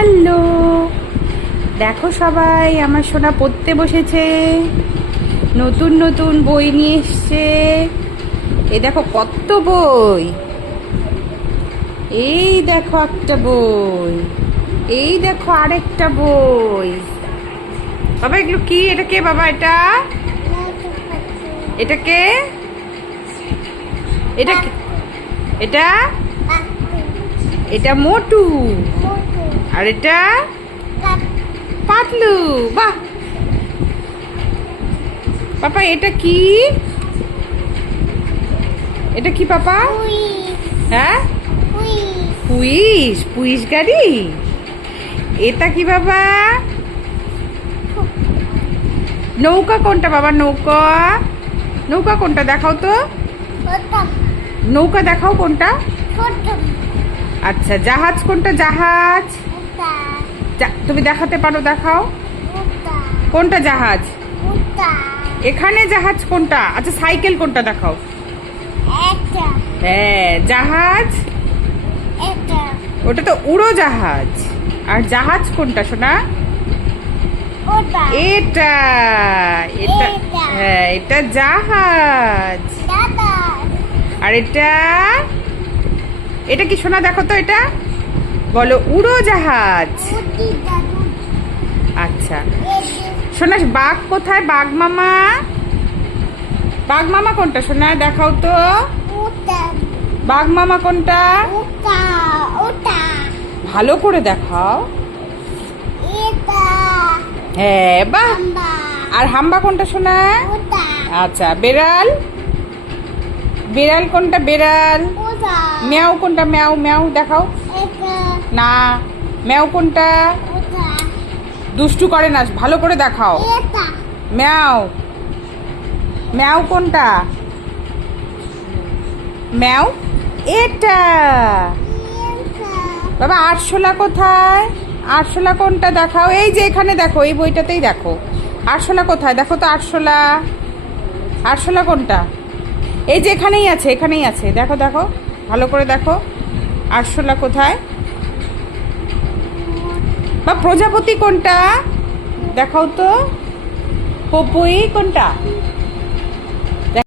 Hello, দেখো সবাই আমার সোনা পড়তে বসেছে, নতুন নতুন বই নিয়ে এসছে। এই দেখো কত বই, এই দেখো একটা বই, এই দেখো আরেকটা বই। বাবা এগুলো কি? এটা কে বাবা? এটা এটা কে? এটা এটা এটা মোটু, আর এটা পাতলু। বাহ পাপা, এটা কি? এটা কি পাপা? হ্যাঁ, পুইশ, পুইশ গাড়ি। এটা কি বাবা? নৌকা কোনটা বাবা? নৌকা, নৌকা কোনটা দেখাও তো, নৌকা দেখাও কোনটা। আচ্ছা, জাহাজ কোনটা? জাহাজ তুমি দেখাতে পারো? দেখাও কোনটা জাহাজ। এখানে জাহাজ কোনটা? আচ্ছা, সাইকেল কোনটা দেখাও। হ্যাঁ, জাহাজ ওটা তো উড়োজাহাজ। আর জাহাজ কোনটা সোনা? এটা এটা হ্যাঁ, এটা জাহাজ। আর এটা এটা কি সোনা? দেখো তো, এটা বলো উড়োজাহাজ। আচ্ছা সোনা, বাঘ কোথায়? বাঘ মামা, বাঘ মামা কোনটা সোনা? দেখাও তো, বাঘ মামা কোনটা? ভালো করে দেখাও। হ্যাঁ, বাহ। আর হাম্বা কোনটা সোনা? আচ্ছা, বেড়াল, বেড়াল কোনটা? বেড়াল। ম্যাও কোনটা? ম্যাও, ম্যাও দেখাও না। ম্যাও কোনটা? দুষ্টু করে না, ভালো করে দেখাও। ম্যাও, ম্যাও কোনটা? ম্যাও এটা। বাবা আরশোলা কোথায়? আরশোলা কোনটা দেখাও। এই যে এখানে দেখো, এই বইটাতেই দেখো। আরশোলা কোথায়? দেখো তো আরশোলা, আরশোলা কোনটা? এই যে এখানেই আছে, এখানেই আছে, দেখো দেখো ভালো করে দেখো। আরশোলা কোথায়? বা প্রজাপতি কোনটা? দেখাও তো। পপুই কোনটা?